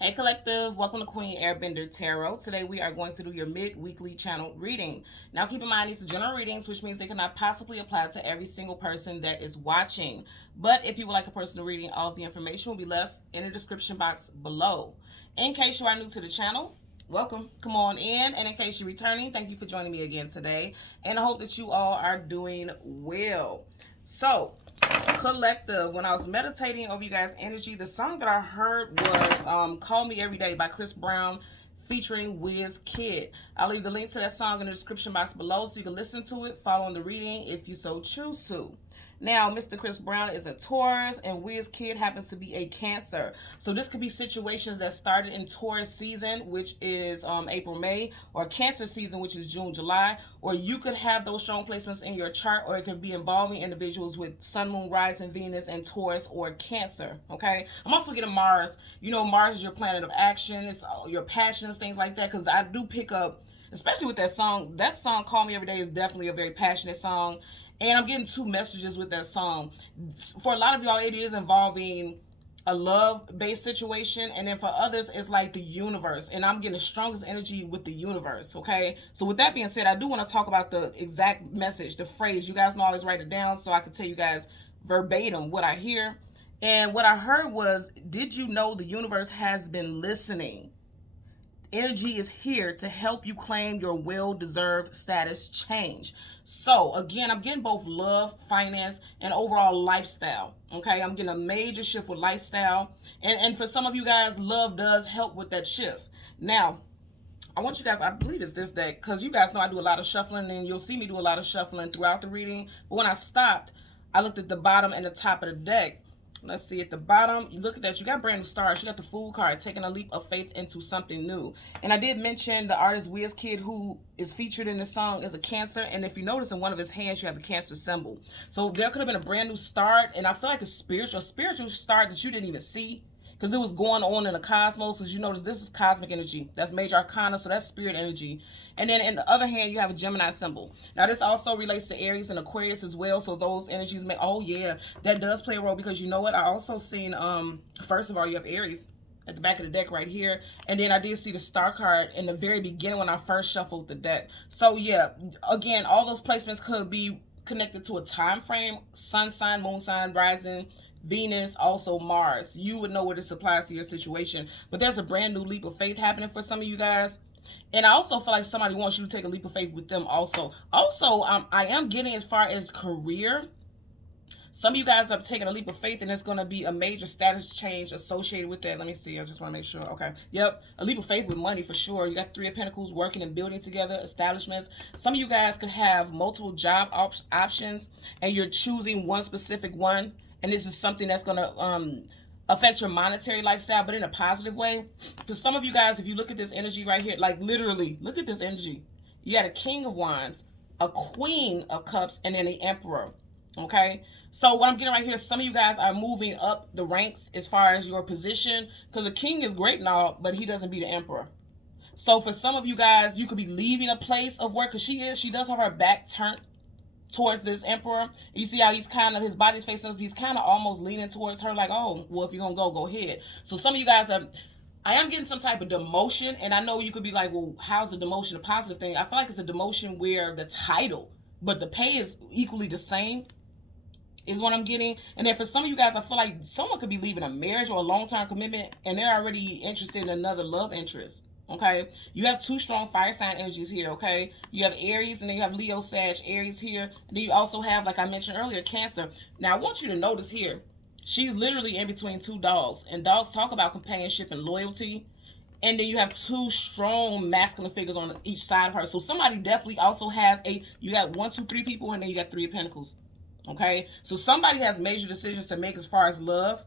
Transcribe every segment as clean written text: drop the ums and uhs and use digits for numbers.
Hey collective, welcome to Queen Airbender Tarot. Today we are going to do your mid-weekly channel reading. Now keep in mind these are general readings, which means they cannot possibly apply to every single person that is watching. But if you would like a personal reading, all of the information will be left in the description box below. In case you are new to the channel, welcome. Come on in. And in case you're returning, thank you for joining me again today. And I hope that you all are doing well. So, collective, when I was meditating over you guys' energy, the song that I heard was Call Me Every Day by Chris Brown featuring Wiz Kid. I'll leave the link to that song in the description box below so you can listen to it, following the reading if you so choose to. Now, Mr. Chris Brown is a Taurus and Wiz Kid happens to be a Cancer. So this could be situations that started in Taurus season, which is April, May, or Cancer season, which is June, July. Or you could have those strong placements in your chart, or it could be involving individuals with Sun, Moon, Rising, Venus, and Taurus or Cancer. Okay. I'm also getting Mars. You know, Mars is your planet of action. It's your passions, things like that. Because I do pick up, especially with that song. That song, Call Me Every Day, is definitely a very passionate song. And I'm getting two messages with that song. For a lot of y'all, it is involving a love-based situation, and then for others, it's like the universe. And I'm getting the strongest energy with the universe, okay? So with that being said, I do want to talk about the exact message, the phrase. You guys know I always write it down so I can tell you guys verbatim what I hear. And what I heard was, did you know the universe has been listening? Energy is here to help you claim your well-deserved status change. So again, I'm getting both love, finance, and overall lifestyle. Okay, I'm getting a major shift with lifestyle. And for some of you guys, love does help with that shift. Now, I want you guys, I believe it's this deck, because you guys know I do a lot of shuffling, and you'll see me do a lot of shuffling throughout the reading. But when I stopped, I looked at the bottom and the top of the deck. Let's see, at the bottom, you look at that, you got brand new stars. You got the Fool card, taking a leap of faith into something new. And I did mention the artist Wiz Kid, who is featured in the song, is a Cancer. And if you notice, in one of his hands, you have the Cancer symbol. So there could have been a brand new start. And I feel like a spiritual start that you didn't even see, because it was going on in the cosmos. As you notice, this is cosmic energy. That's major arcana, so that's spirit energy. And then in the other hand, you have a Gemini symbol. Now, this also relates to Aries and Aquarius as well. So those energies may, oh yeah, that does play a role, because you know what? I also seen, first of all, you have Aries at the back of the deck right here. And then I did see the star card in the very beginning when I first shuffled the deck. So yeah, again, all those placements could be connected to a time frame: sun sign, moon sign, rising, Venus, also Mars. You would know what this applies to your situation. But there's a brand new leap of faith happening for some of you guys. And I also feel like somebody wants you to take a leap of faith with them also. Also, I am getting, as far as career, some of you guys are taking a leap of faith, and it's going to be a major status change associated with that. Let me see. I just want to make sure. Okay. Yep. A leap of faith with money for sure. You got Three of Pentacles, working and building together, establishments. Some of you guys could have multiple job options, and you're choosing one specific one. And this is something that's going to affect your monetary lifestyle, but in a positive way. For some of you guys, if you look at this energy right here, like literally, look at this energy. You got a King of Wands, a Queen of Cups, and then the Emperor. Okay, so what I'm getting right here is some of you guys are moving up the ranks as far as your position, because the king is great and all, but he doesn't be the emperor. So for some of you guys, you could be leaving a place of work, because she does have her back turned towards this emperor. You see how he's kind of, his body's facing us, he's kind of almost leaning towards her, like, oh, well, if you're gonna go ahead. So some of you guys are, I am getting some type of demotion, and I know you could be like, well, how's a demotion a positive thing? I feel like it's a demotion where the title, but the pay is equally the same, is what I'm getting. And then for some of you guys, I feel like someone could be leaving a marriage or a long-term commitment, and they're already interested in another love interest. Okay, you have two strong fire sign energies here. Okay, you have Aries, and then you have Leo, Sag, Aries here, and then you also have, like I mentioned earlier, Cancer. Now I want you to notice here, she's literally in between two dogs, and dogs talk about companionship and loyalty. And then you have two strong masculine figures on each side of her. So somebody definitely also has you got 1, 2, 3 people, and then you got Three of Pentacles. Okay, so somebody has major decisions to make as far as love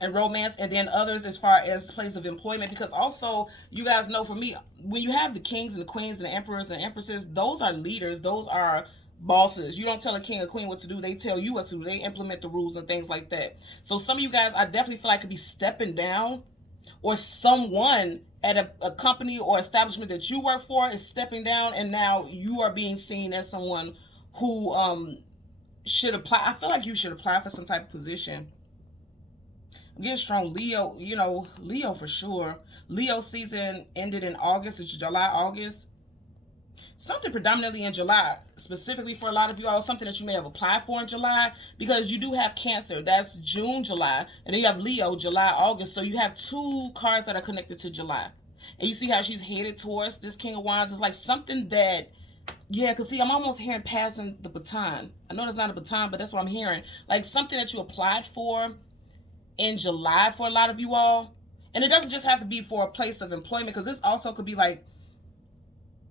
and romance, and then others as far as place of employment. Because also, you guys know, for me, when you have the kings and the queens and the emperors and empresses, those are leaders, those are bosses. You don't tell a king or queen what to do, they tell you what to do. They implement the rules and things like that. So some of you guys, I definitely feel like could be stepping down, or someone at a company or establishment that you work for is stepping down, and now you are being seen as someone who should apply. I feel like you should apply for some type of position I'm getting strong Leo, Leo for sure. Leo season ended in August. It's July, August. Something predominantly in July, specifically for a lot of you all, something that you may have applied for in July, because you do have Cancer. That's June, July, and then you have Leo, July, August. So you have two cards that are connected to July. And you see how she's headed towards this King of Wands. It's like something that, yeah, because see, I'm almost hearing passing the baton. I know that's not a baton, but that's what I'm hearing. Like something that you applied for in July for a lot of you all. And it doesn't just have to be for a place of employment, because this also could be like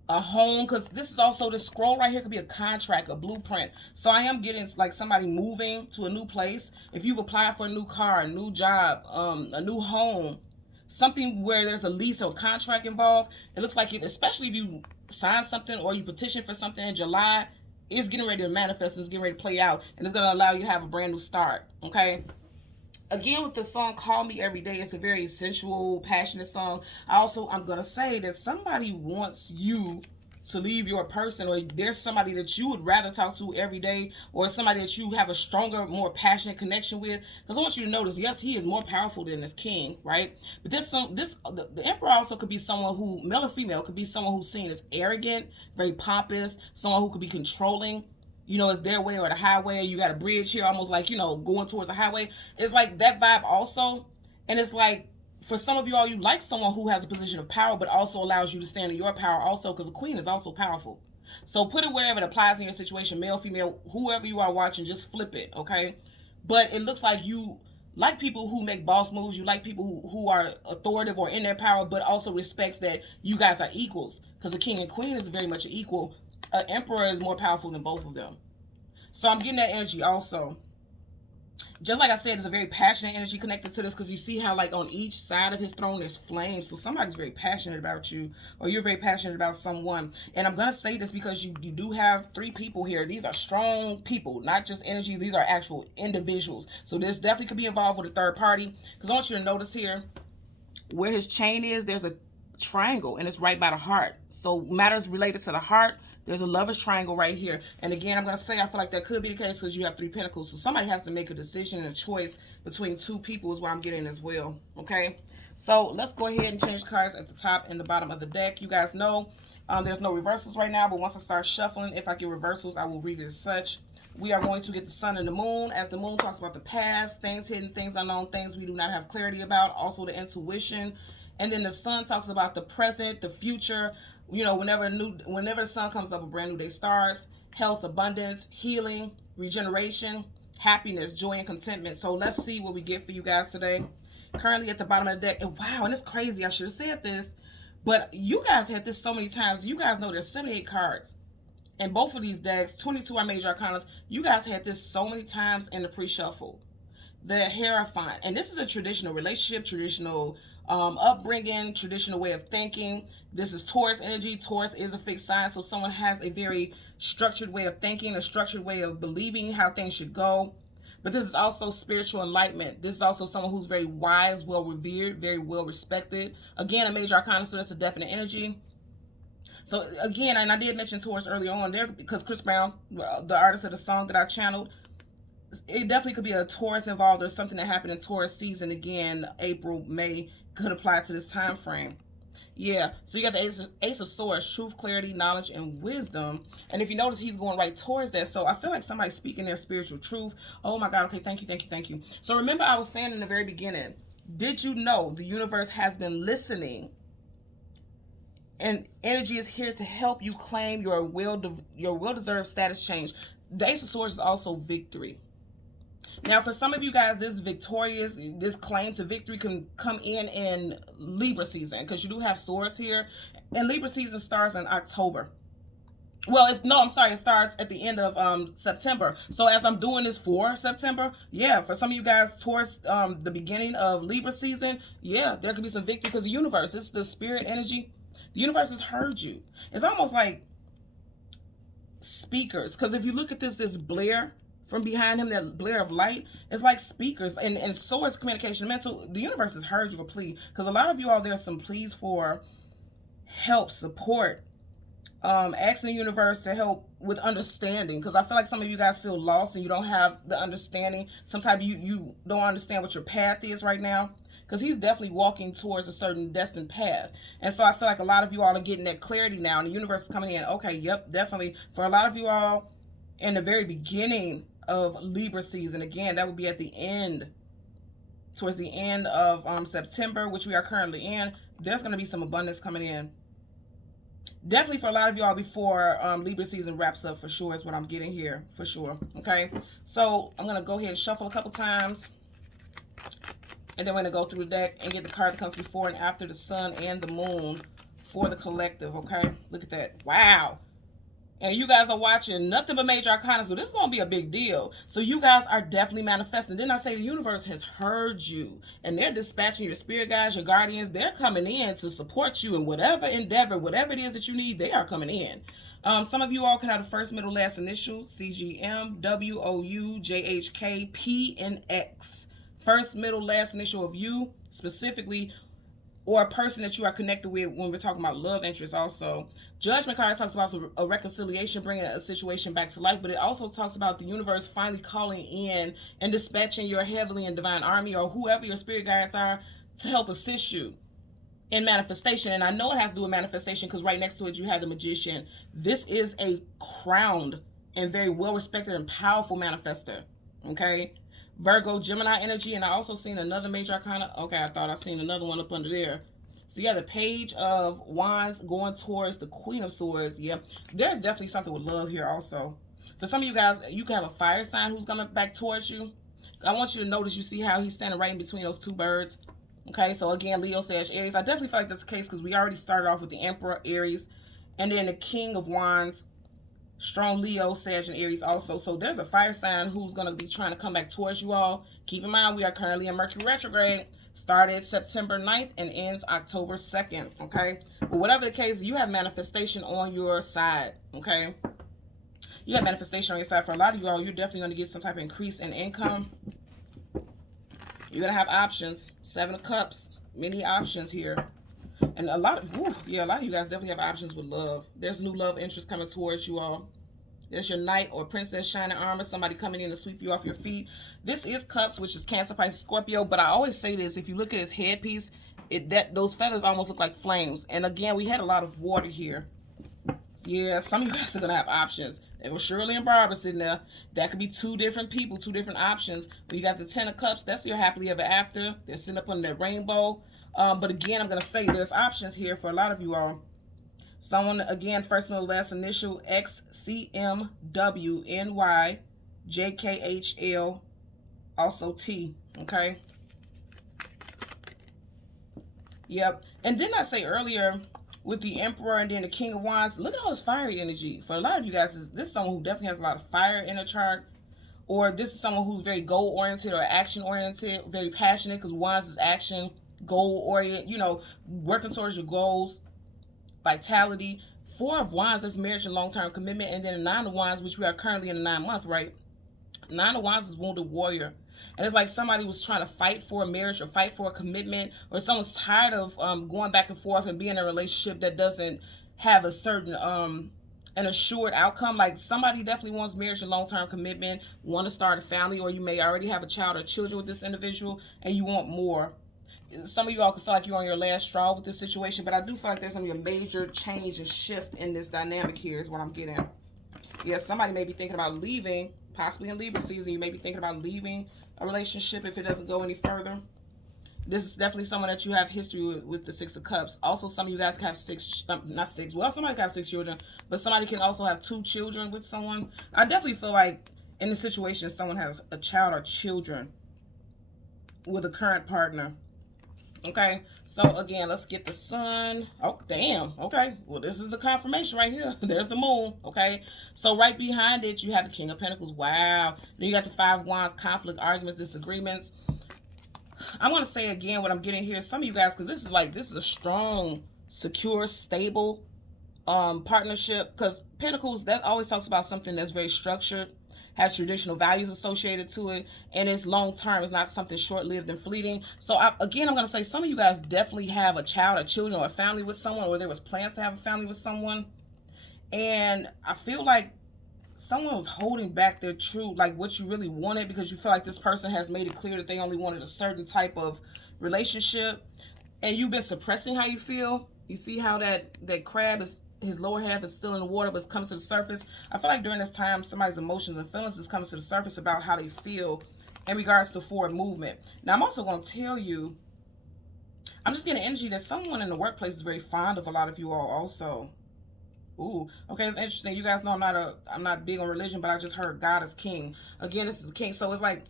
a home, because this is also, this scroll right here could be a contract, a blueprint. So I am getting like somebody moving to a new place. If you've applied for a new car, a new job, a new home, something where there's a lease or a contract involved, it looks like it, especially if you sign something or you petition for something in July, it's getting ready to manifest and it's getting ready to play out, and it's going to allow you to have a brand new start. Okay, again, with the song Call Me Every Day, it's a very sensual, passionate song. I'm going to say that somebody wants you to leave your person, or there's somebody that you would rather talk to every day, or somebody that you have a stronger, more passionate connection with. Because I want you to notice, yes, he is more powerful than this king, right? But the emperor also could be someone who, male or female, could be someone who's seen as arrogant, very pompous, someone who could be controlling. It's their way or the highway. You got a bridge here, almost like, going towards a highway. It's like that vibe also. And it's like, for some of you all, you like someone who has a position of power, but also allows you to stand in your power also, because the queen is also powerful. So put it wherever it applies in your situation, male, female, whoever you are watching, just flip it, okay? But it looks like you like people who make boss moves. You like people who are authoritative or in their power, but also respects that you guys are equals, because the king and queen is very much an equal. An emperor is more powerful than both of them. So I'm getting that energy also. Just like I said, there's a very passionate energy connected to this, because you see how like on each side of his throne there's flames. So somebody's very passionate about you, or you're very passionate about someone. And I'm going to say this because you do have three people here. These are strong people, not just energies. These are actual individuals. So this definitely could be involved with a third party, because I want you to notice here where his chain is, there's a triangle, and it's right by the heart. So matters related to the heart, there's a lover's triangle right here. And again, I'm going to say, I feel like that could be the case because you have three pentacles. So somebody has to make a decision and a choice between two people is what I'm getting as well. Okay, so let's go ahead and change cards at the top and the bottom of the deck. You guys know there's no reversals right now, but once I start shuffling, if I get reversals, I will read it as such. We are going to get the sun and the moon, as the moon talks about the past, things hidden, things unknown, things we do not have clarity about, also the intuition. And then the sun talks about the present, the future. Whenever the sun comes up, a brand new day starts. Health, abundance, healing, regeneration, happiness, joy, and contentment. So let's see what we get for you guys today. Currently at the bottom of the deck. And wow, and it's crazy. I should have said this, but you guys had this so many times. You guys know there's 78 cards in both of these decks. 22 are major arcanas. You guys had this so many times in the pre-shuffle. The Hierophant. And this is a traditional relationship, traditional upbringing, traditional way of thinking. This is Taurus energy. Taurus is a fixed sign, so someone has a very structured way of thinking, a structured way of believing how things should go. But this is also spiritual enlightenment. This is also someone who's very wise, well revered, very well respected. Again, a major arcana, so that's a definite energy. So again, and I did mention Taurus earlier on there because Chris Brown, the artist of the song that I channeled, it definitely could be a Taurus involved or something that happened in Taurus season. Again, April, May could apply to this time frame. Yeah, so you got the Ace of Swords, truth, clarity, knowledge, and wisdom. And if you notice, he's going right towards that. So I feel like somebody's speaking their spiritual truth. Oh my God, okay, thank you, thank you, thank you. So remember I was saying in the very beginning, did you know the universe has been listening? And energy is here to help you claim your well-deserved status change. The Ace of Swords is also victory. Now, for some of you guys, this claim to victory can come in Libra season, because you do have swords here. And Libra season starts in October. Well, it starts at the end of September. So as I'm doing this for September, yeah, for some of you guys towards the beginning of Libra season, yeah, there could be some victory, because the universe, it's the spirit energy. The universe has heard you. It's almost like speakers, because if you look at this blare from behind him, that blare of light, it's like speakers and source communication mental. The universe has heard your plea, because a lot of you all, there's some pleas for help, support, asking the universe to help with understanding, because I feel like some of you guys feel lost and you don't have the understanding. Sometimes you don't understand what your path is right now, because he's definitely walking towards a certain destined path. And so I feel like a lot of you all are getting that clarity now, and the universe is coming in. Okay, yep, definitely. For a lot of you all, in the very beginning of Libra season, again, that would be at the end, towards the end of September, which we are currently in, there's going to be some abundance coming in. Definitely for a lot of y'all before Libra season wraps up, for sure, is what I'm getting here, for sure. Okay, so I'm going to go ahead and shuffle a couple times. And then we're going to go through the deck and get the card that comes before and after the sun and the moon for the collective, okay? Look at that. Wow. And you guys are watching nothing but major arcana, so this is going to be a big deal. So you guys are definitely manifesting. Then I say the universe has heard you, and they're dispatching your spirit guides, your guardians. They're coming in to support you in whatever endeavor, whatever it is that you need, they are coming in. Some of you all can have the first, middle, last initials, CGM, WOU, JHK, P, and X. First, middle, last initial of you, specifically, or a person that you are connected with when we're talking about love interest also. Judgment card talks about a reconciliation, bringing a situation back to life, but it also talks about the universe finally calling in and dispatching your heavenly and divine army, or whoever your spirit guides are, to help assist you in manifestation. And I know it has to do with manifestation because right next to it you have the Magician. This is a crowned and very well-respected and powerful manifester, okay? Virgo, Gemini energy, and I also seen another major arcana. Okay, I thought I seen another one up under there. So yeah, the Page of Wands going towards the Queen of Swords. Yeah, there's definitely something with love here also. For some of you guys, you can have a fire sign who's coming back towards you. I want you to notice, you see how he's standing right in between those two birds. Okay, so again, Leo, Sag, Aries. I definitely feel like that's the case because we already started off with the Emperor, Aries, and then the King of Wands, strong Leo, Sag, and Aries also. So there's a fire sign who's going to be trying to come back towards you all. Keep in mind, we are currently in Mercury retrograde. Started September 9th and ends October 2nd, okay? But whatever the case, you have manifestation on your side, okay? You have manifestation on your side. For a lot of you all, you're definitely going to get some type of increase in income. You're going to have options. 7 of Cups, many options here. And a lot of, a lot of you guys definitely have options with love. There's new love interest coming towards you all. There's your Knight or Princess shining armor, somebody coming in to sweep you off your feet. This is Cups, which is Cancer, Pisces, Scorpio. But I always say this, if you look at his headpiece, those feathers almost look like flames. And again, we had a lot of water here. So yeah, some of you guys are going to have options. There was Shirley and Barbara sitting there. That could be 2 different people, 2 different options. When you got the 10 of Cups, that's your happily ever after. They're sitting up on that rainbow. But again, I'm going to say there's options here for a lot of you all. Someone, again, first, middle, last initial, XCMWNY, JKHL, also T, okay? Yep. And didn't I say earlier with the Emperor and then the King of Wands, look at all this fiery energy. For a lot of you guys, this is someone who definitely has a lot of fire in a chart. Or this is someone who's very goal-oriented or action-oriented, very passionate, because Wands is action, goal-oriented, you know, working towards your goals. Vitality. 4 of Wands, that's marriage and long-term commitment. And then the 9 of Wands, which we are currently in the 9th month, right? 9 of Wands is wounded warrior. And it's like somebody was trying to fight for a marriage or fight for a commitment, or someone's tired of going back and forth and being in a relationship that doesn't have a certain an assured outcome. Like somebody definitely wants marriage and long-term commitment, want to start a family, or you may already have a child or children with this individual and you want more. Some of you all can feel like you're on your last straw with this situation, but I do feel like there's going to be a major change and shift in this dynamic here is what I'm getting. Yeah, somebody may be thinking about leaving, possibly in Libra season. You may be thinking about leaving a relationship if it doesn't go any further. This is definitely someone that you have history with the 6 of Cups. Also, some of you guys can have somebody can have 6 children, but somebody can also have 2 children with someone. I definitely feel like in the situation, someone has a child or children with a current partner. Okay, so again, let's get the sun. Oh, damn. Okay, well, this is the confirmation right here. There's the moon. Okay, so right behind it, you have the King of Pentacles. Wow. Then you got the 5 of Wands, conflict, arguments, disagreements. I want to say again what I'm getting here. Some of you guys, because this is a strong, secure, stable partnership. Because Pentacles, that always talks about something that's very structured, has traditional values associated to it, and it's long term. It's not something short-lived and fleeting. So again, I'm going to say some of you guys definitely have a child or children or a family with someone, or there was plans to have a family with someone. And I feel like someone was holding back their true, like what you really wanted, because you feel like this person has made it clear that they only wanted a certain type of relationship, and you've been suppressing how you feel. You see how that crab is, his lower half is still in the water, but it comes to the surface. I feel like during this time, somebody's emotions and feelings is coming to the surface about how they feel in regards to forward movement. Now, I'm also going to tell you, I'm just getting energy that someone in the workplace is very fond of a lot of you all also. Ooh, okay, it's interesting. You guys know I'm not big on religion, but I just heard God is king. Again, this is king, so it's like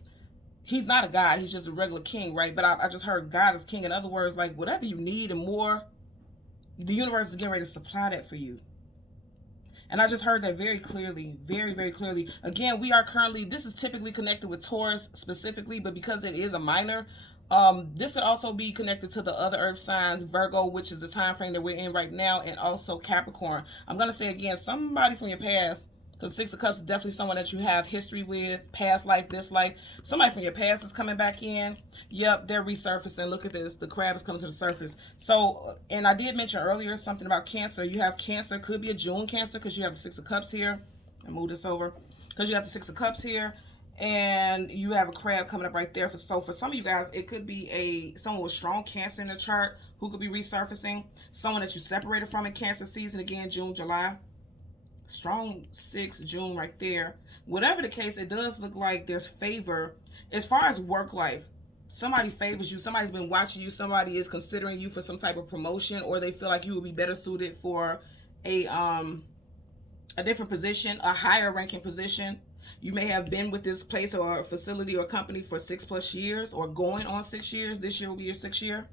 he's not a god, he's just a regular king, right? But I just heard God is king. In other words, like whatever you need and more, the universe is getting ready to supply that for you. And I just heard that very clearly, very, very clearly. Again, we are currently, this is typically connected with Taurus specifically, but because it is a minor, this could also be connected to the other earth signs, Virgo, which is the time frame that we're in right now, and also Capricorn. I'm going to say again, somebody from your past, because Six of Cups is definitely someone that you have history with, past life, this life. Somebody from your past is coming back in. Yep, they're resurfacing. Look at this. The crab is coming to the surface. So, and I did mention earlier something about Cancer. You have Cancer. Could be a June Cancer because you have the Six of Cups here. I'll move this over. Because you have the Six of Cups here. And you have a crab coming up right there. So for some of you guys, it could be someone with strong Cancer in the chart who could be resurfacing. Someone that you separated from in Cancer season. Again, June, July. Strong 6 June right there. Whatever the case, it does look like there's favor as far as work life. Somebody favors you. Somebody's been watching you. Somebody is considering you for some type of promotion, or they feel like you would be better suited for a different position, a higher ranking position. You may have been with this place or facility or company for 6+ years, or going on 6 years. This year will be your 6th year.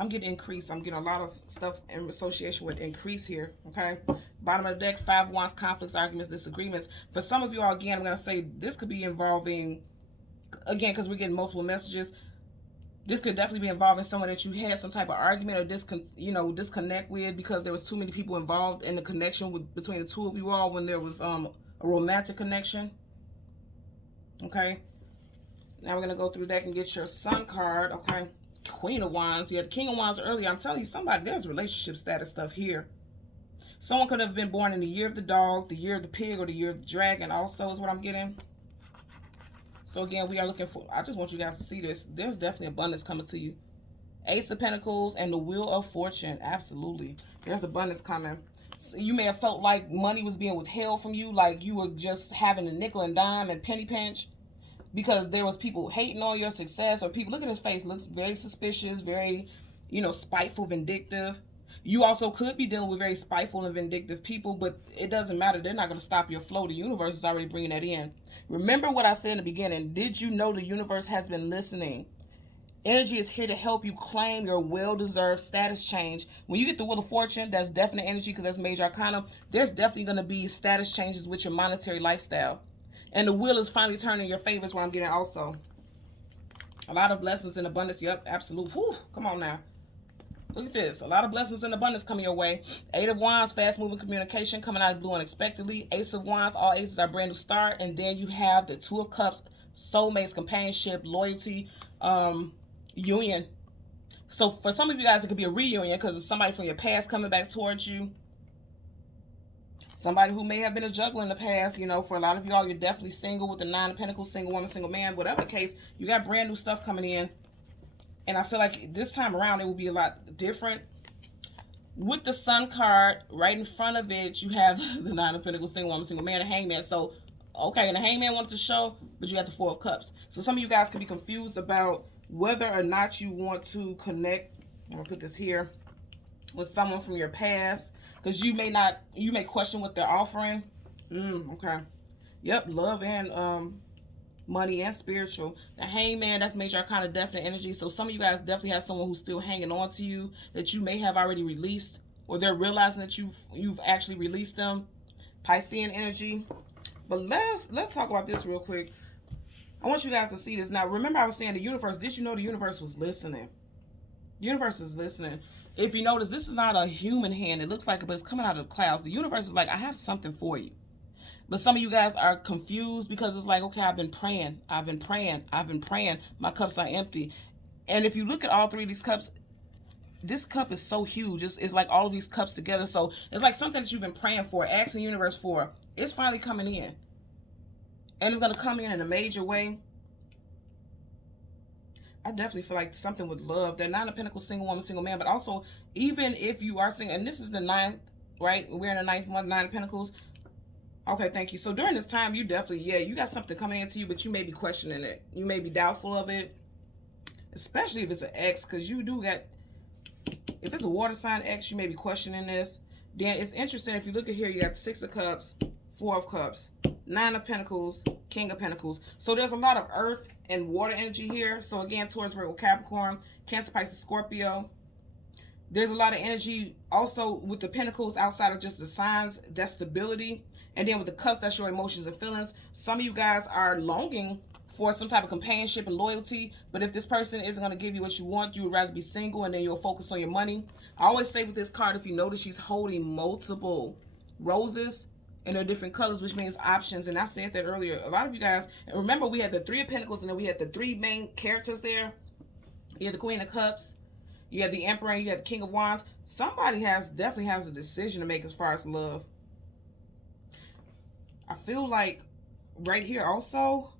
I'm getting increase. I'm getting a lot of stuff in association with increase here, okay? Bottom of the deck, 5 of Wands, conflicts, arguments, disagreements. For some of you all, again, I'm going to say this could be involving, again, because we're getting multiple messages, this could definitely be involving someone that you had some type of argument or disconnect with, because there was too many people involved in the connection between the two of you all when there was a romantic connection, okay? Now we're going to go through the deck and get your Sun card, okay? Queen of Wands. You had the King of Wands earlier. I'm telling you, somebody, there's relationship status stuff here. Someone could have been born in the year of the dog, the year of the pig, or the year of the dragon also is what I'm getting. So again, we are looking for, I just want you guys to see this. There's definitely abundance coming to you. Ace of Pentacles and the Wheel of Fortune. Absolutely. There's abundance coming. So you may have felt like money was being withheld from you, like you were just having a nickel and dime and penny pinch, because there was people hating on your success, or people, look at his face, looks very suspicious, very, spiteful, vindictive. You also could be dealing with very spiteful and vindictive people, but it doesn't matter. They're not going to stop your flow. The universe is already bringing that in. Remember what I said in the beginning. Did you know the universe has been listening? Energy is here to help you claim your well-deserved status change. When you get the Wheel of Fortune, that's definite energy because that's major arcana. There's definitely going to be status changes with your monetary lifestyle. And the wheel is finally turning in your favor is what I'm getting also. A lot of blessings in abundance. Yep, absolute. Whew, come on now. Look at this. A lot of blessings in abundance coming your way. 8 of Wands, fast-moving communication coming out of the blue unexpectedly. Ace of Wands, all aces are brand new start. And then you have the 2 of Cups, soulmates, companionship, loyalty, union. So for some of you guys, it could be a reunion because it's somebody from your past coming back towards you. Somebody who may have been a juggler in the past, for a lot of y'all, you're definitely single with the 9 of Pentacles, single woman, single man. Whatever the case, you got brand new stuff coming in. And I feel like this time around, it will be a lot different. With the Sun card, right in front of it, you have the 9 of Pentacles, single woman, single man, and Hangman. So, okay, and the Hangman wanted to show, but you got the 4 of Cups. So some of you guys could be confused about whether or not you want to connect. I'm going to put this here. With someone from your past, because you may question what they're offering. Okay. Yep, love and money and spiritual. The Hangman, that's major kind of definite energy. So some of you guys definitely have someone who's still hanging on to you that you may have already released, or they're realizing that you've actually released them. Piscean energy. But let's talk about this real quick. I want you guys to see this. Now, remember I was saying the universe, did you know the universe was listening? The universe is listening. If you notice, this is not a human hand. It looks like it, but it's coming out of the clouds. The universe is like, I have something for you. But some of you guys are confused because it's like, okay, I've been praying. I've been praying. I've been praying. My cups are empty. And if you look at all 3 of these cups, this cup is so huge. It's like all of these cups together. So it's like something that you've been praying for, asking the universe for. It's finally coming in. And it's going to come in a major way. I definitely feel like something with love. That Nine of Pentacles, single woman, single man. But also, even if you are single, and this is the 9th, right? We're in the 9th month, Nine of Pentacles. Okay, thank you. So during this time, you definitely, yeah, you got something coming into you, but you may be questioning it. You may be doubtful of it. Especially if it's an ex, because you do got, if it's a water sign ex, you may be questioning this. Then it's interesting, if you look at here, you got 6 of Cups, 4 of Cups, 9 of Pentacles, King of Pentacles. So there's a lot of earth and water energy here. So again, Taurus, Virgo, Capricorn, Cancer, Pisces, Scorpio. There's a lot of energy also with the Pentacles outside of just the signs, that's stability. And then with the Cups, that's your emotions and feelings. Some of you guys are longing for some type of companionship and loyalty. But if this person isn't going to give you what you want, you would rather be single, and then you'll focus on your money. I always say with this card, if you notice, she's holding multiple roses, and they're different colors, which means options. And I said that earlier. A lot of you guys, and remember, we had the 3 of Pentacles, and then we had the 3 main characters there. You had the Queen of Cups, you have the Emperor, and you have the King of Wands. Somebody definitely has a decision to make as far as love. I feel like right here also,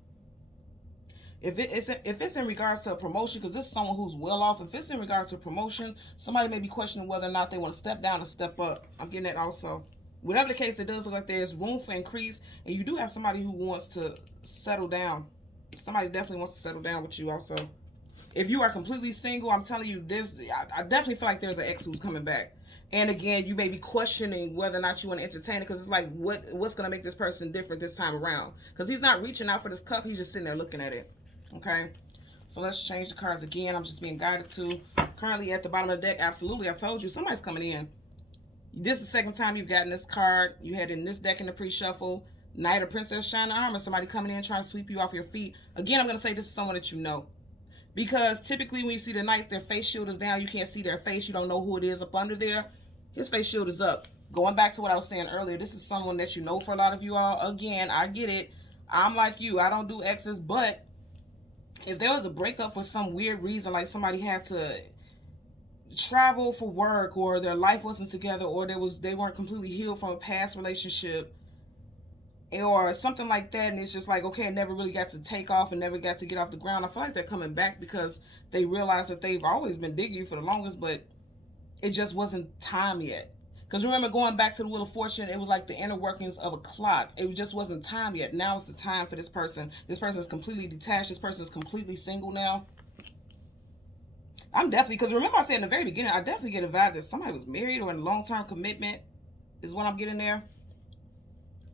if it's in regards to a promotion, because this is someone who's well off, if it's in regards to promotion, somebody may be questioning whether or not they want to step down or step up. I'm getting that also. Whatever the case, it does look like there's room for increase, and you do have somebody who wants to settle down. Somebody definitely wants to settle down with you also. If you are completely single, I'm telling you, I definitely feel like there's an ex who's coming back. And again, you may be questioning whether or not you want to entertain it, because it's like, what's going to make this person different this time around? Because he's not reaching out for this cup. He's just sitting there looking at it. Okay, so let's change the cards again. I'm just being guided to. Currently at the bottom of the deck, absolutely, I told you, somebody's coming in. This is the second time you've gotten this card. You had in this deck in the pre-shuffle. Knight of Princess Shining Armor. Somebody coming in trying to sweep you off your feet. Again, I'm going to say this is someone that you know. Because typically when you see the Knights, their face shield is down. You can't see their face. You don't know who it is up under there. His face shield is up. Going back to what I was saying earlier, this is someone that you know for a lot of you all. Again, I get it. I'm like you. I don't do exes, but if there was a breakup for some weird reason, like somebody had to travel for work, or their life wasn't together, or they weren't completely healed from a past relationship, or something like that, and it's just like, okay, it never really got to take off and never got to get off the ground, I feel like they're coming back because they realize that they've always been digging you for the longest, but it just wasn't time yet. Because remember, going back to the Wheel of Fortune, it was like the inner workings of a clock. It just wasn't time yet. Now it's the time for this person. This person is completely detached. This person is completely single now. I'm definitely, because remember I said in the very beginning, I definitely get a vibe that somebody was married or in a long-term commitment is what I'm getting there.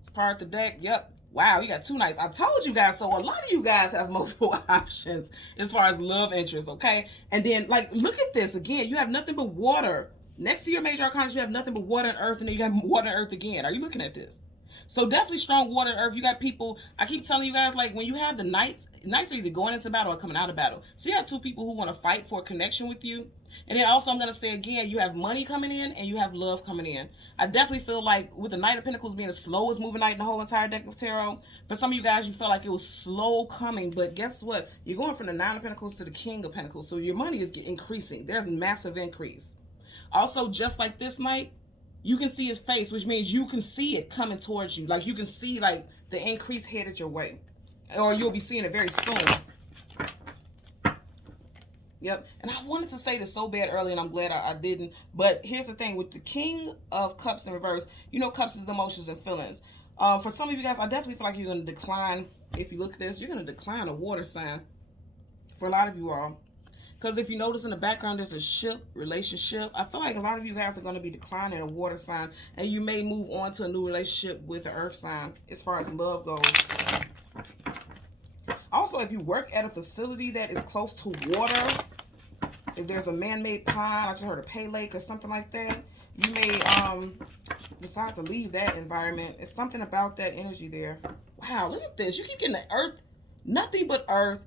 It's part of the deck. Yep. Wow, you got 2 Knights. I told you guys. So a lot of you guys have multiple options as far as love interest, okay? And then, like, look at this. Again, you have nothing but water. Next to your major arcana, you have nothing but water and earth, and then you have water and earth again. Are you looking at this? So definitely strong water and earth. You got people, I keep telling you guys, like, when you have the Knights are either going into battle or coming out of battle. So you have 2 people who want to fight for a connection with you. And then also, I'm going to say again, you have money coming in and you have love coming in. I definitely feel like with the Knight of Pentacles being the slowest moving knight in the whole entire deck of tarot, for some of you guys, you felt like it was slow coming. But guess what? You're going from the 9 of Pentacles to the King of Pentacles. So your money is increasing. There's a massive increase. Also, just like this Knight, you can see his face, which means you can see it coming towards you. Like, you can see, like, the increase headed your way. Or you'll be seeing it very soon. Yep. And I wanted to say this so bad earlier, and I'm glad I didn't. But here's the thing. With the King of Cups in reverse, you know cups is the emotions and feelings. For some of you guys, I definitely feel like you're going to decline. If you look at this, you're going to decline a water sign. For a lot of you all. Because if you notice in the background, there's a ship, relationship. I feel like a lot of you guys are going to be declining a water sign. And you may move on to a new relationship with an earth sign as far as love goes. Also, if you work at a facility that is close to water, if there's a man-made pond, I just heard a pay lake or something like that, you may decide to leave that environment. It's something about that energy there. Wow, look at this. You keep getting the earth, nothing but earth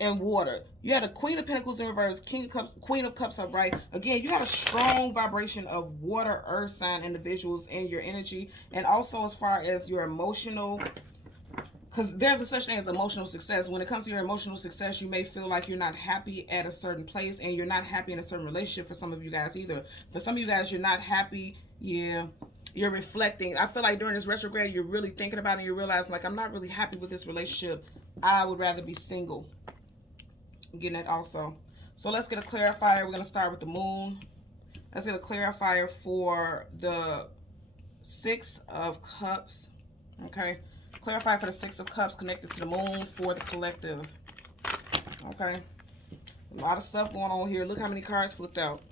and water. You had a Queen of Pentacles in reverse, King of Cups, Queen of Cups upright. Again, you got a strong vibration of water, earth sign individuals in your energy. And also as far as your emotional because there's a such thing as emotional success. When it comes to your emotional success, you may feel like you're not happy at a certain place, and you're not happy in a certain relationship for some of you guys either. For some of you guys, you're not happy. Yeah, you're reflecting. I feel like during this retrograde, you're really thinking about it, and you realize, like, I'm not really happy with this relationship. I would rather be single. I'm getting that also. So let's get a clarifier. We're going to start with the moon. Let's get a clarifier for the Six of Cups. Okay. Clarify for the Six of Cups connected to the moon for the collective. Okay. A lot of stuff going on here. Look how many cards flipped out.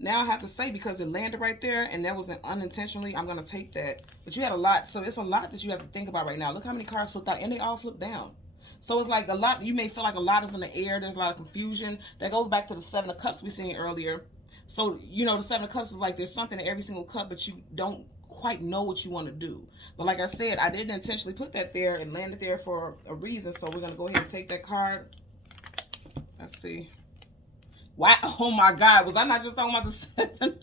Now I have to say, because it landed right there and that wasn't unintentionally, I'm going to take that. But you had a lot. So it's a lot that you have to think about right now. Look how many cards flipped out, and they all flipped down. So it's like a lot. You may feel like a lot is in the air. There's a lot of confusion. That goes back to the Seven of Cups we seen earlier. So, you know, the Seven of Cups is like there's something in every single cup, but you don't quite know what you want to do. But like I said, I didn't intentionally put that there. It landed there for a reason. So we're going to go ahead and take that card. Let's see. Wow. Oh my God. Was I not just talking about the Seven?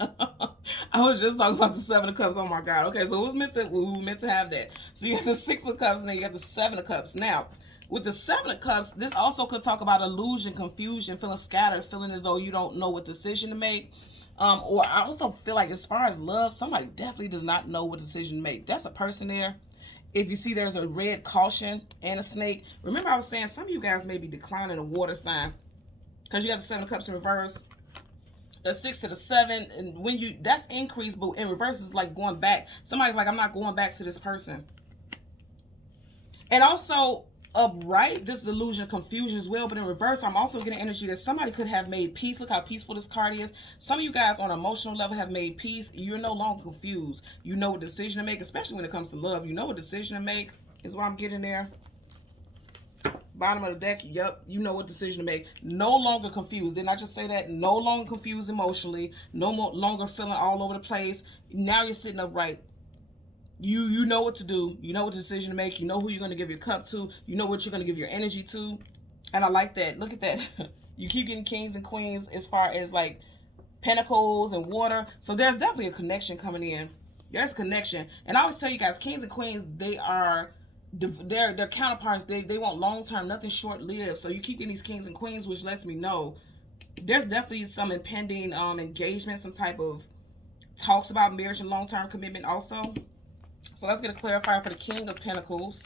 I was just talking about the Seven of Cups. Oh my God. Okay. So it was meant to, we were meant to have that. So you got the Six of Cups and then you got the Seven of Cups. Now, with the Seven of Cups, this also could talk about illusion, confusion, feeling scattered, feeling as though you don't know what decision to make. Or I also feel like as far as love, somebody definitely does not know what decision to make. That's a person there. If you see there's a red caution and a snake, remember I was saying some of you guys may be declining a water sign because you got the Seven of Cups in reverse. The Six to the Seven, and when you, that's increased, but in reverse is like going back. Somebody's like, I'm not going back to this person. And also, upright, this is illusion, confusion as well, but in reverse, I'm also getting energy that somebody could have made peace. Look how peaceful this card is. Some of you guys on an emotional level have made peace. You're no longer confused. You know what decision to make, especially when it comes to love. You know what decision to make is what I'm getting there. Bottom of the deck, yep, you know what decision to make. No longer confused. Didn't I just say that? No longer confused emotionally. No more longer feeling all over the place. Now you're sitting upright. You know what to do. You know what decision to make. You know who you're going to give your cup to. You know what you're going to give your energy to. And I like that. Look at that. You keep getting kings and queens as far as like pentacles and water. So there's definitely a connection coming in. There's a connection. And I always tell you guys, kings and queens, they are, their counterparts. They want long-term, nothing short-lived. So you keep getting these kings and queens, which lets me know there's definitely some impending engagement, some type of talks about marriage and long-term commitment also. So let's get a clarifier for the King of Pentacles.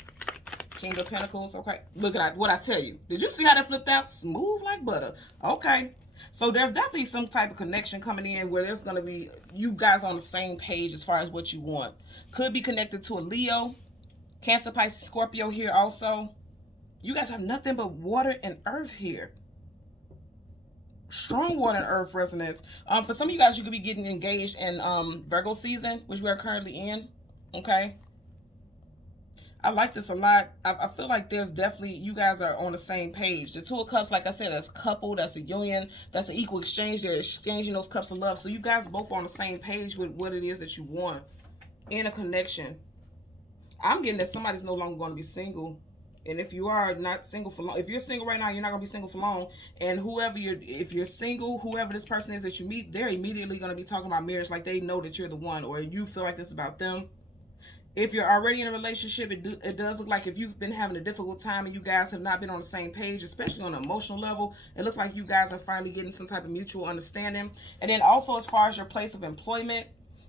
King of Pentacles. Okay. Look at what I tell you. Did you see how that flipped out? Smooth like butter. Okay. So there's definitely some type of connection coming in where there's going to be you guys on the same page as far as what you want. Could be connected to a Leo, Cancer, Pisces, Scorpio here also. You guys have nothing but water and earth here. Strong water and earth resonance. For some of you guys, you could be getting engaged in Virgo season, which we are currently in. Okay. I like this a lot. I feel like there's definitely, you guys are on the same page. The Two of Cups, like I said, that's a couple, that's a union, that's an equal exchange. They're exchanging those cups of love. So you guys both are on the same page with what it is that you want in a connection. I'm getting that somebody's no longer going to be single. And if you are not single for long, if you're single right now, you're not going to be single for long. And if you're single, whoever this person is that you meet, they're immediately going to be talking about marriage, like they know that you're the one, or you feel like this about them. If you're already in a relationship, it does look like if you've been having a difficult time and you guys have not been on the same page, especially on an emotional level, it looks like you guys are finally getting some type of mutual understanding. And then also as far as your place of employment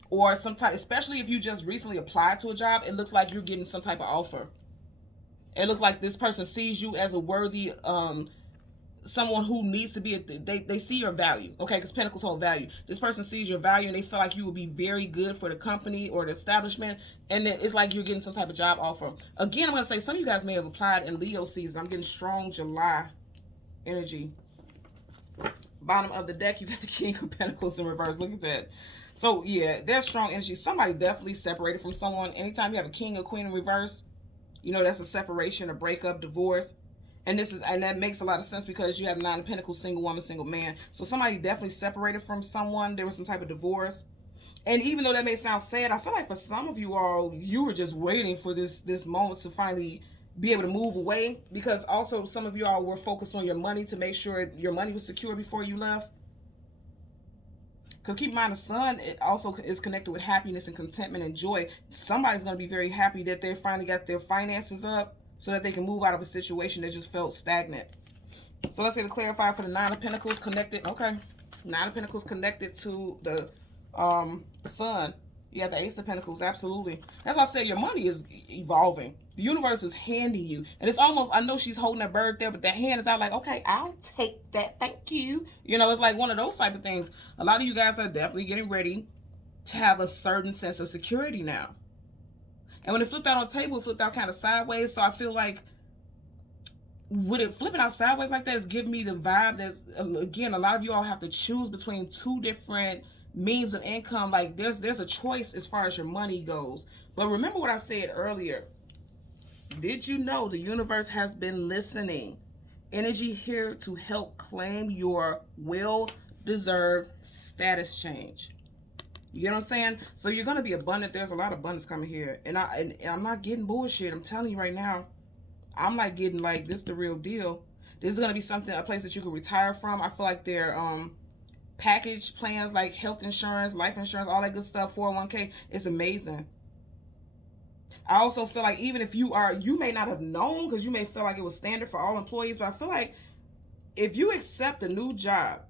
or some type, especially if you just recently applied to a job, it looks like you're getting some type of offer. It looks like this person sees you as a worthy someone who needs to be, they see your value, okay, because Pentacles hold value. This person sees your value and they feel like you will be very good for the company or the establishment, and then it's like you're getting some type of job offer. Again, I'm going to say some of you guys may have applied in Leo season. I'm getting strong July energy. Bottom of the deck, you got the King of Pentacles in reverse. Look at that. So yeah, there's strong energy. Somebody definitely separated from someone. Anytime you have a King or Queen in reverse, you know that's a separation, a breakup, divorce. And that makes a lot of sense because you have Nine of Pentacles, single woman, single man. So somebody definitely separated from someone. There was some type of divorce. And even though that may sound sad, I feel like for some of you all, you were just waiting for this moment to finally be able to move away. Because also some of you all were focused on your money to make sure your money was secure before you left. Because keep in mind, the sun, it also is connected with happiness and contentment and joy. Somebody's going to be very happy that they finally got their finances up so that they can move out of a situation that just felt stagnant. So let's get a clarifier for the Nine of Pentacles connected. Okay. Nine of Pentacles connected to the sun. You have the Ace of Pentacles. Absolutely. That's why I said your money is evolving. The universe is handing you. And it's almost, I know she's holding a bird there, but that hand is out like, okay, I'll take that. Thank you. You know, it's like one of those type of things. A lot of you guys are definitely getting ready to have a certain sense of security now. And when it flipped out on the table, it flipped out kind of sideways. So I feel like with it flipping out sideways like that is giving me the vibe that's, again, a lot of you all have to choose between two different means of income. Like there's a choice as far as your money goes. But remember what I said earlier. Did you know the universe has been listening? Energy here to help claim your well-deserved status change. You get what I'm saying? So you're going to be abundant. There's a lot of abundance coming here. And I'm not getting bullshit. I'm telling you right now. I'm like getting like, this the real deal. This is going to be something, a place that you can retire from. I feel like their package plans like health insurance, life insurance, all that good stuff, 401k, it's amazing. I also feel like even if you may not have known because you may feel like it was standard for all employees, but I feel like if you accept a new job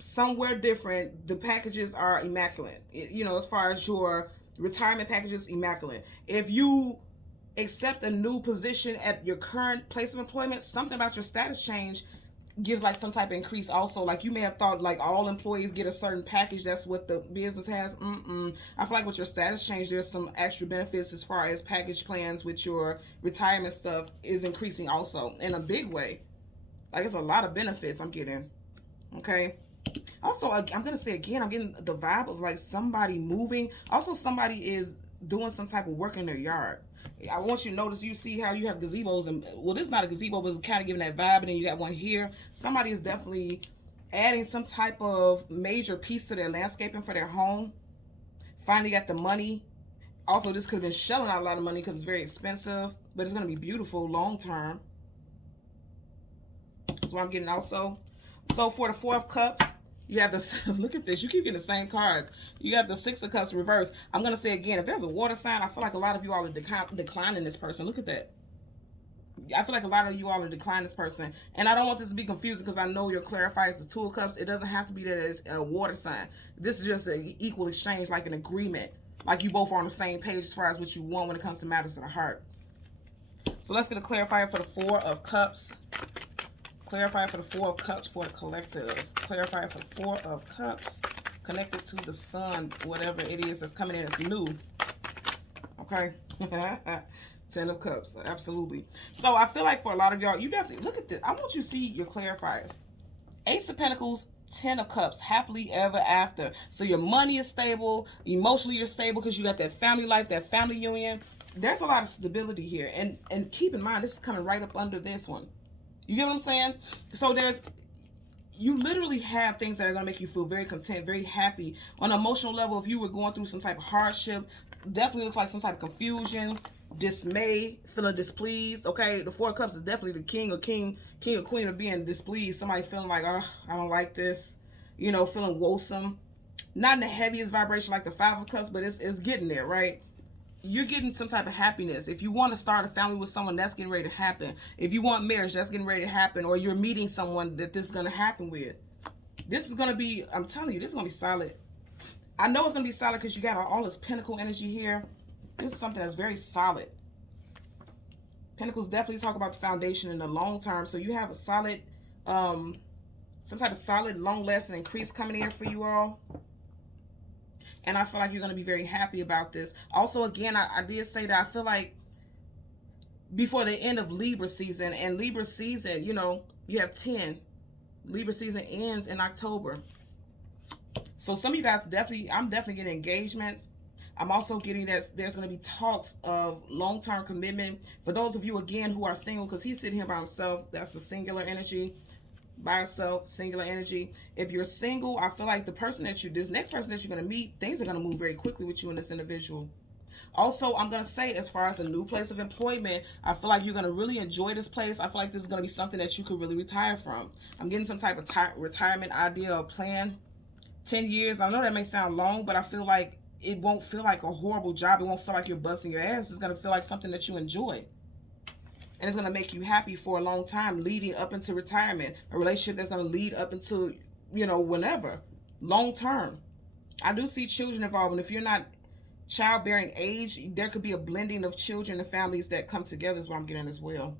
somewhere different, the packages are immaculate. You know, as far as your retirement packages, immaculate. If you accept a new position at your current place of employment, something about your status change gives like some type of increase also. Like you may have thought like all employees get a certain package, that's what the business has. I feel like with your status change, there's some extra benefits as far as package plans with your retirement stuff is increasing also in a big way. Like it's a lot of benefits I'm getting. Okay. Also, I'm going to say again, I'm getting the vibe of like somebody moving. Also, somebody is doing some type of work in their yard. I want you to notice, you see how you have gazebos, and well, this is not a gazebo, but it's kind of giving that vibe, and then you got one here. Somebody is definitely adding some type of major piece to their landscaping for their home. Finally got the money. Also, this could have been shelling out a lot of money because it's very expensive, but it's going to be beautiful long term. That's what I'm getting also. So for the Four of Cups, you have this, look at this, you keep getting the same cards. You have the Six of Cups reversed. I'm going to say again, if there's a water sign, I feel like a lot of you all are declining this person. Look at that. I feel like a lot of you all are declining this person. And I don't want this to be confusing because I know your clarifier is the Two of Cups. It doesn't have to be that it's a water sign. This is just an equal exchange, like an agreement. Like you both are on the same page as far as what you want when it comes to matters of the heart. So let's get a clarifier for the Four of Cups. Clarifier for the Four of Cups for the collective. Clarifier for the Four of Cups connected to the sun, whatever it is that's coming in as new. Okay. 10 of Cups. Absolutely. So I feel like for a lot of y'all, you definitely, look at this. I want you to see your clarifiers. Ace of Pentacles, 10 of Cups, happily ever after. So your money is stable. Emotionally, you're stable because you got that family life, that family union. There's a lot of stability here. And keep in mind, this is coming right up under this one. You get what I'm saying? So you literally have things that are going to make you feel very content, very happy. On an emotional level, if you were going through some type of hardship, definitely looks like some type of confusion, dismay, feeling displeased. Okay, the Four of Cups is definitely the king or queen of being displeased. Somebody feeling like, oh, I don't like this. You know, feeling woesome. Not in the heaviest vibration like the Five of Cups, but it's getting there, right? You're getting some type of happiness. If you want to start a family with someone, that's getting ready to happen. If you want marriage, that's getting ready to happen. Or you're meeting someone that this is going to happen with. This is going to be, I'm telling you, this is going to be solid. I know it's going to be solid because you got all this Pentacle energy here. This is something that's very solid. Pentacles definitely talk about the foundation in the long term. So you have a solid, some type of solid, long-lasting increase coming in for you all. And I feel like you're going to be very happy about this. Also, again, I did say that I feel like before the end of Libra season, and Libra season, you know, you have 10. Libra season ends in October. So some of you guys I'm definitely getting engagements. I'm also getting that there's going to be talks of long-term commitment. For those of you, again, who are single, because he's sitting here by himself, that's a singular energy. By yourself, singular energy. If you're single, I feel like this next person that you're going to meet, things are going to move very quickly with you and this individual. Also, I'm going to say, as far as a new place of employment, I feel like you're going to really enjoy this place. I feel like this is going to be something that you could really retire from. I'm getting some type of retirement idea or plan. 10 years, I know that may sound long, but I feel like it won't feel like a horrible job. It won't feel like you're busting your ass. It's going to feel like something that you enjoy. And it's going to make you happy for a long time, leading up into retirement. A relationship that's going to lead up into, whenever. Long term. I do see children involved. And if you're not childbearing age, there could be a blending of children and families that come together is what I'm getting as well.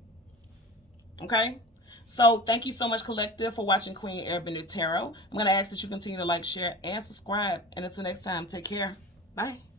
Okay? So thank you so much, Collective, for watching Queen Airbender Tarot. I'm going to ask that you continue to like, share, and subscribe. And until next time, take care. Bye.